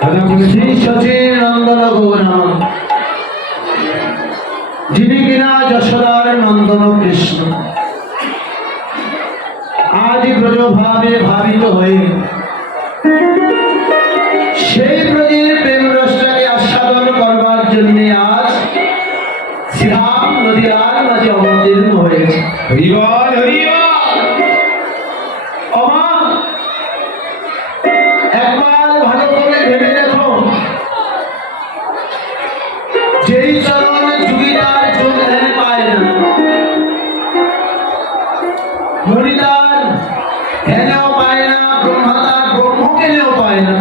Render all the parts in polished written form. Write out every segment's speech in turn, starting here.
শ্রী সচিন নন্দন গৌরাম, যিনি কিনা যশোদার নন্দন কৃষ্ণ, আজ ব্রজভাবে ভাবিত হয়ে সেই ব্রজের প্রেম রসটাকে আস্বাদন করবার জন্য আজ শ্রীরাম নদীয়ার মাঝে অবতীর্ণ হয়েছে। একবার ভালো করে ভেবে দেখো, যেই চরণ যুগিদার যোগ পায় না, হরিদার ধ্যানেও পায় না, ব্রহ্মাদার ব্রহ্মজ্ঞানেও পায় না।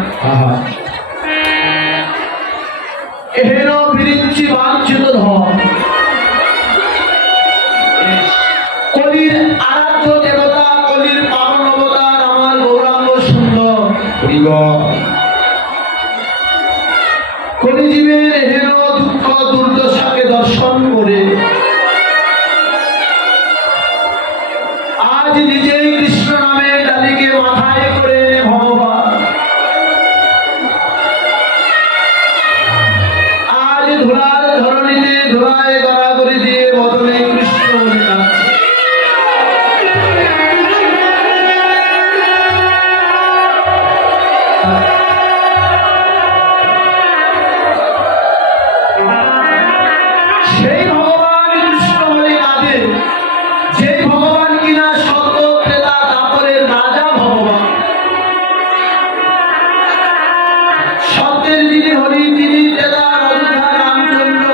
এহেন বিরিঞ্চি বাঞ্ছিত ধন, কলির আরাধ্য দেবতা, কলির পাবন অবতার আমার গৌরাঙ্গ সুন্দর। কলিজীবের হেন দুঃখ দুর্দশাকে দর্শন করে আজ নিজেই কৃষ্ণ নামে ডালিকে মাথায় করে ভগবান আজ ধুলার ধরণীতে ধুলায় গড়াগড়ি দিয়ে বদলে কৃষ্ণ বলে ডাকছে। সেই ভগবান কৃষ্ণ বলে কাঁদে, যে ভগবান কিনা সত্য ত্রেতা দ্বাপরের রাজা ভগবান। সত্যের যিনি হরি, তিনি ত্রেতা অযোধ্যা রামচন্দ্র,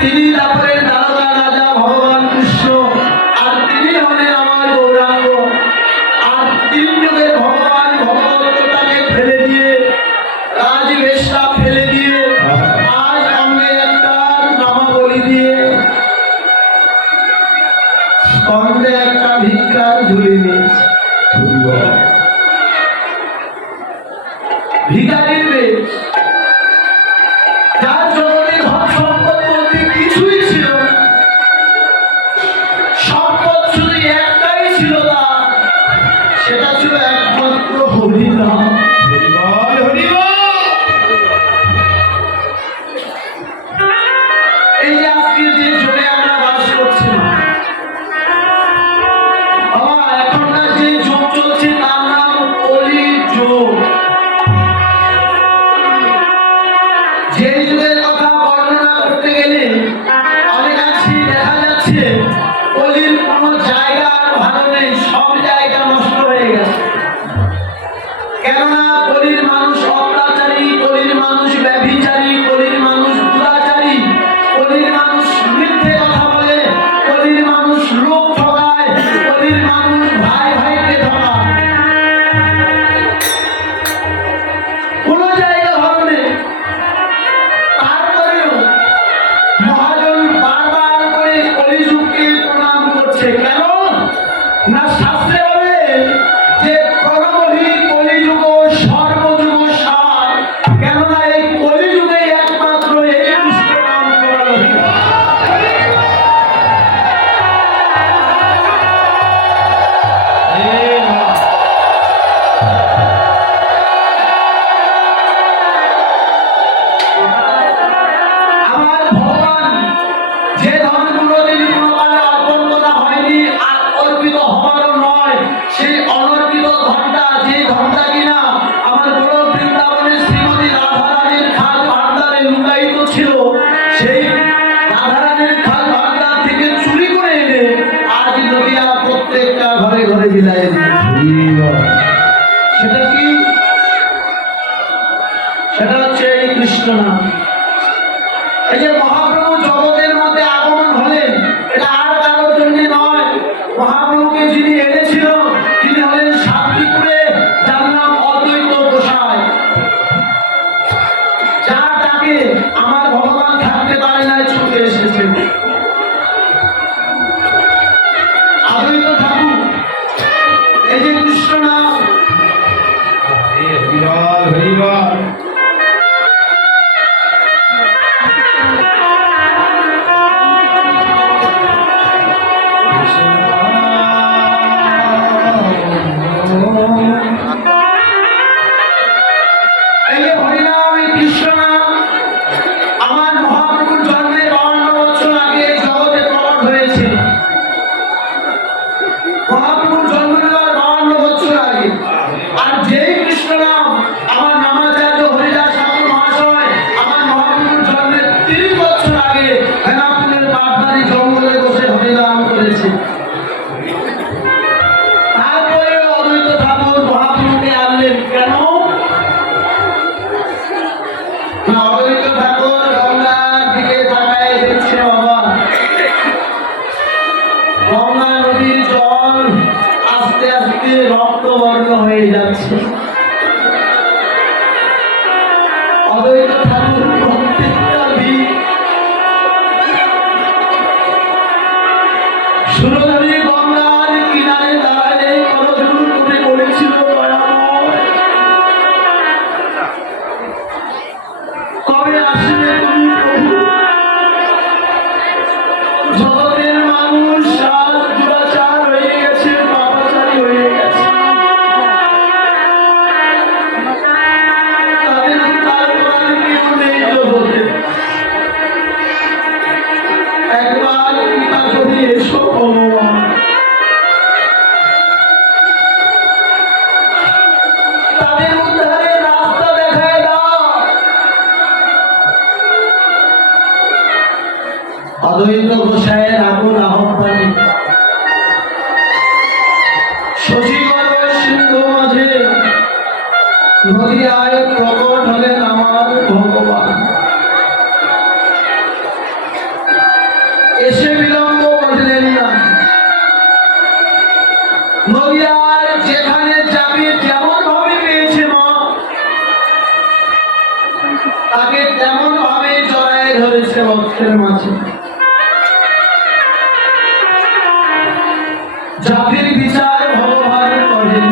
তিনি দ্বাপরের দারোগা রাজা ভগবান কৃষ্ণ, আর তিনি হলেন আমার গৌরাঙ্গ। আর তিন যুগের ভগবান ভগবত্তাকে ফেলে দিয়ে, রাজবেশটা ফেলে দিয়ে, আজ অঙ্গে একটা নামাবলি দিয়ে, স্কন্ধে একটা ভিক্ষার ঝুলি নিয়েছে। ভিখারির বেশ, যার জগতে ধন সম্পদ বলতে কিছুই ছিল না, সম্পদ শুধু একটাই ছিল তার, সেটা ছিল একমাত্র হরিনাম। এই যে আজকে যে যুগে আমরা বাস করছি না, বাবা, এখনকার যে যুগ চলছে তার নাম কলি যুগ। যে যুগের কথা বর্ণনা করতে গেলে অনেক কাছে দেখা যাচ্ছে কলির কোনো জায়গা আর ভালো নেই, সব জায়গা নষ্ট হয়ে গেছে। কেননা কলির মানুষ অত্যাচারী, কলির মানুষ ব্যভিচারী, কলির মানুষ দুরাচারী, কলির মানুষ মিথ্যে কথা বলে, কলির মানুষ লোক ঠকায়, কলির মানুষ ভাই ভাইকে ঠকায়। কোনো জায়গা ভালো নেই। তারপরেও মহাজন বারবার করে কলিযুগকে প্রণাম করছে। কেন না, শাস্ত্রে বলে যে প্রণমহি কলিযুগ সর্বযুগ সার। কেননা এই কলিযুগে একমাত্র এই কৃষ্ণ নাম করার অধিকার। আমার ভগবান যে ধনগুলো তিনি কোনোকালে অর্পণ করা হয়নি আর অর্পিত হওয়ারও নয়, সেই অনর্পিত ধনটা, যে ধনটা কিনা আমার বড় বৃন্দাবনের শ্রীমতী রাধারানীর খাল ভান্ডারে লুকায়িত ছিল, সেই রাধারানীর খাল ভান্ডার থেকে চুরি করে এনে আজ নদিয়া প্রত্যেকটা ঘরে ঘরে বিলাই দিয়েছে। সেটা কি? সেটা হচ্ছে এই কৃষ্ণ নাম। এই যে মহাপ্রভু জগতের মধ্যে আগমন হলেন, এটা আর কারোর জন্য নয়। মহাপ্রভুকে যিনি এনেছিল তিনি হলেন শান্তিপুরে, যার নাম অদ্বৈত গোসাই। যার ডাকে আমার ভগবান থাকতে পারে না, ছুটে এসেছেন। অদ্বৈত ঠাকুর, এই যে কৃষ্ণ নাম, রক্তবর্ণ হয়ে যাচ্ছে। অদ্বৈত ঠাকুর প্রত্যেকটা দিন সুরধনী গঙ্গার কিনারে দাঁড়ালে করজোড় করে বলেছিল, দয়াময়, কবে আসবে তুমি প্রভু? জগতের মানুষ আজ দুরাচার হয়ে গেছে, পাপাচারী হয়ে গেছে। তাদের তারপর কেউ নেই জগতে। একবার কৃপা করে এসো ভগবান। তাদের উদ্ধারের রাস্তা দেখায় দাও। অদ্বৈত গোসাইয়ের আগুন আহ্বানে শশীগর সিন্ধু মাঝে নদিয়ায় প্রকট হলেন আমার ভগবান। এসে বিলম্ব করলেন না। নদিয়ার যেখানে যাবে যেমন ভাবে পেয়েছে মা, তাকে তেমন ভাবে জড়ায় ধরেছে ভক্তের মাঝে। জাতির বিচার ভগবান করেন,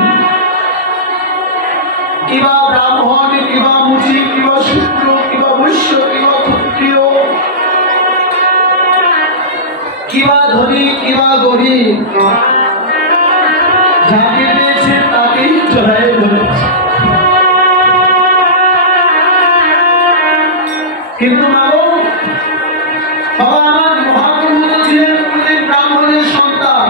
কিবা ব্রাহ্মণ, কিবা মুচি, কিবা শূদ্র, কিবা বৈশ্য, কিবা ক্ষত্রিয়, কিবা ধনী, কিবা গরিব, যাকে পেয়েছে তাকেই জড়ায় ধরেছে। কিন্তু আমার মহাপ্রভু ছিলেন প্রত্যেক ব্রাহ্মণের সন্তান।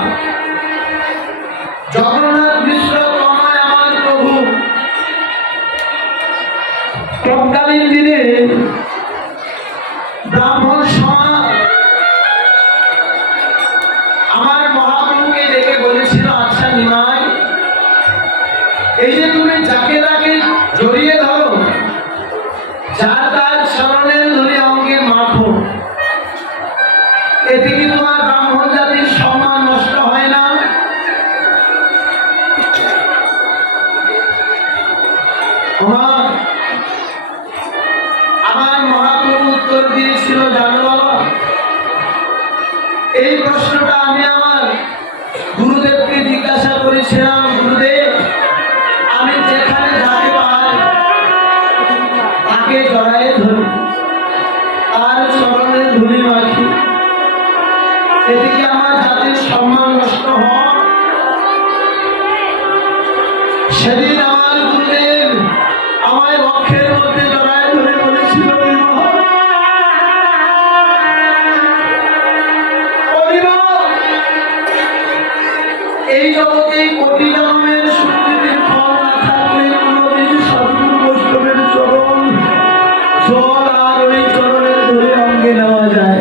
জগন্নাথ মিশ্র তনয় আমার প্রভু তৎকালীন দিনে ব্রাহ্মণ সমাজ আমার মহাপ্রভুকে ডেকে বলেছিল, আচ্ছা নিমাই, এই যে তুমি যাকে তাকে জড়িয়ে ধরো, যার তার চরণের ধরে অঙ্গে মাখো, এতে কি তোমার ব্রাহ্মণ জাতির সম্মান নষ্ট হয় না? আমার মহাপ্রভু উত্তর দিয়েছিল, জানো বাবা, এই প্রশ্নটা আমি আমার গুরুদেবকে জিজ্ঞাসা করেছিলাম। গুরুদেব, আমি যেখানে যাকে পাই তাকে জড়ায় ধরি, তার চরণের ধুলি মাখি, এতে কি আমার জাতির সম্মান নষ্ট হয়? সেদিন আমার গুরুদেব আমায় বক্ষের মধ্যে জড়ায় ধরে বলেছিল, এই জগতে কোটি জন্মের সুকৃতির ফল না থাকলে কোনদিন সাধুর বৈষ্ণবের চরণ জল আর ওই চরণের ধরে অঙ্গে নেওয়া যায়।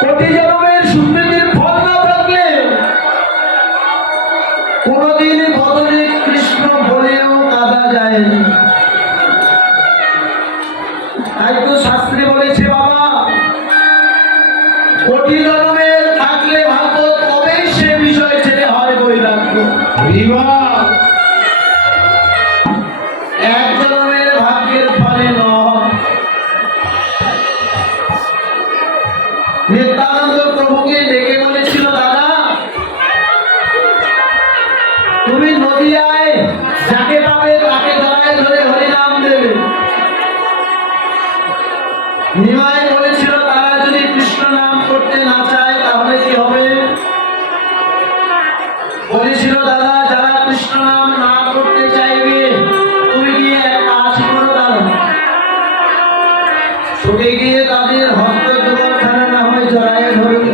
কোটি জন্মের সুকৃতির ফল না থাকলে কোনদিন বদনে কৃষ্ণ বলেও কাঁদা যায় না। তাই তো শাস্ত্রে বলেছে, বাবা, কোটি জন্মের থাকলে ভাগ্য, তবেই সে বিষয় ছেড়ে হয় বৈরাগ্য। এক জন্মের ভাগ্যের ফলে নয়। নিত্যানন্দ প্রভুকে ডেকে বলেছিল, দাদা, তুমি নদিয়ায় যাকে পাবে তাকে জড়ায় ধরে হরিনাম দেবে। নিমাই বলেছিল, তারা যদি কৃষ্ণ নাম করতে না চায় তাহলে কি হবে? বলেছিল, দাদা, যারা কৃষ্ণ নাম না করতে চাইবে তুমি গিয়ে এক কাজ করো, দাদা, ছুটে গিয়ে তাদের হস্ত যুগলখানা না হয় জড়ায় ধরবে।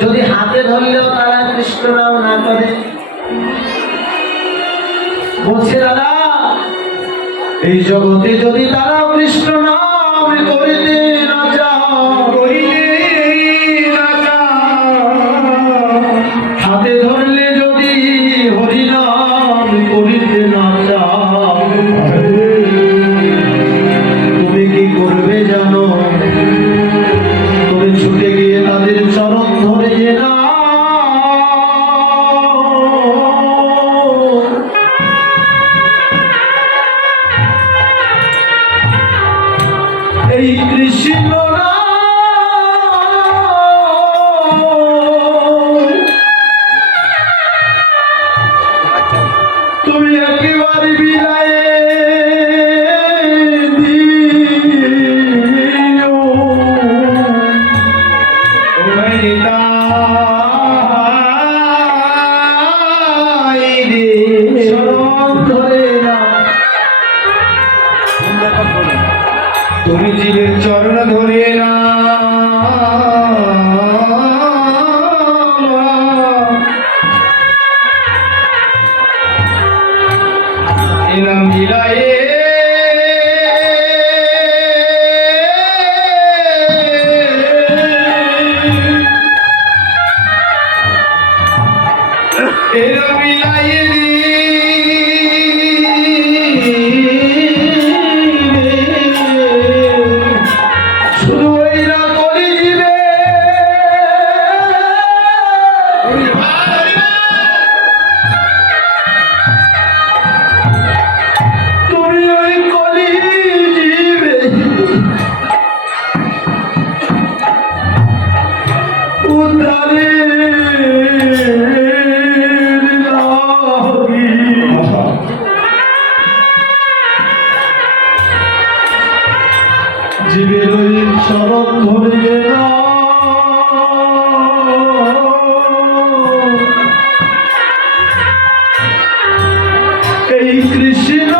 যদি হাতে ধরলেও তারা কৃষ্ণ নাম না করে, বলছে, দাদা, এই জগতে যদি তারা কৃষ্ণ নাম করিতে না হাতে ধরলে যদি হরিনাম করিতে না তুমি কি করবে জানো? তুমি ছুটে এলো মিলাইয়ে শুধু ওই না করি দিবে তুমি ওই কলি দিবে উদ্ধারে জীবের ওই শরৎ ধরে এই কৃষ্ণ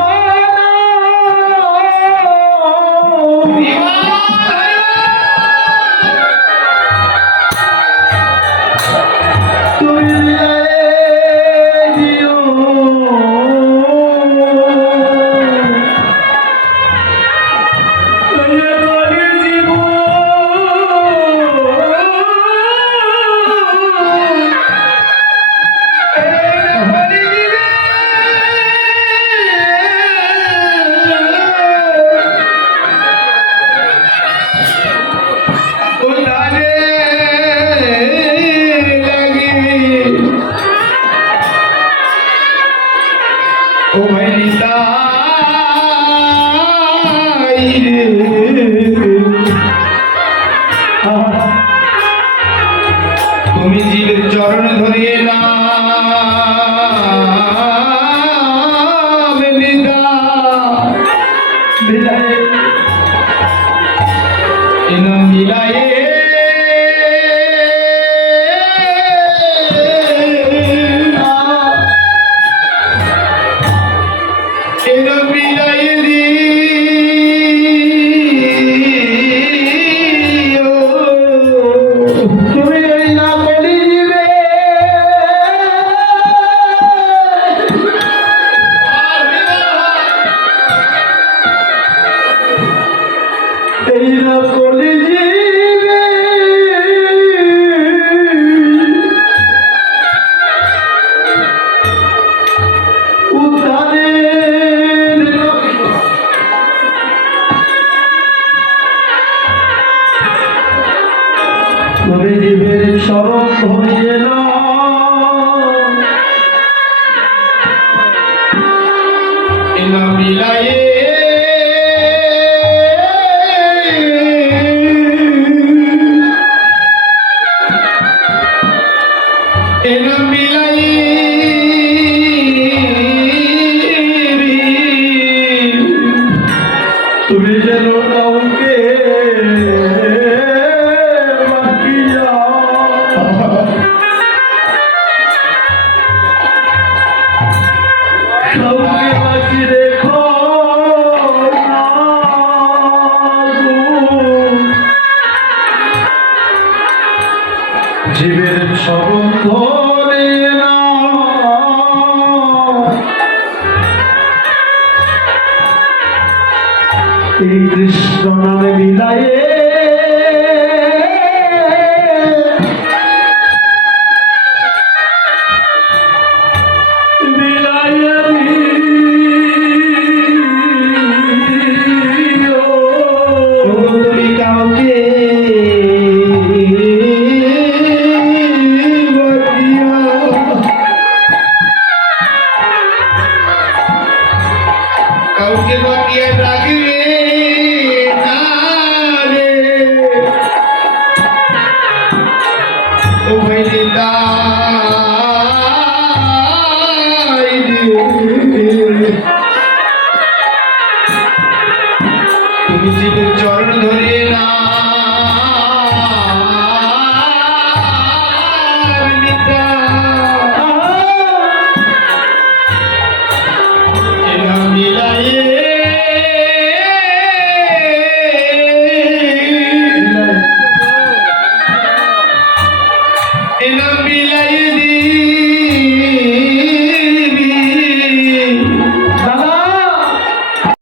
তুমি জীবের চরণ ধরিয়ে না মিলায়ে জীবের শরৎ হয়ে না এলা মিলায়ে এলা মিলায়ে তুমি যেন কাউকে জীবের শরৎ ধরে না এই কৃষ্ণ নামে মিলায়ে কাউকে বাকিয়ে রাখবে না রে ও ভাই তুমি জীবের চরণ ধরে না in the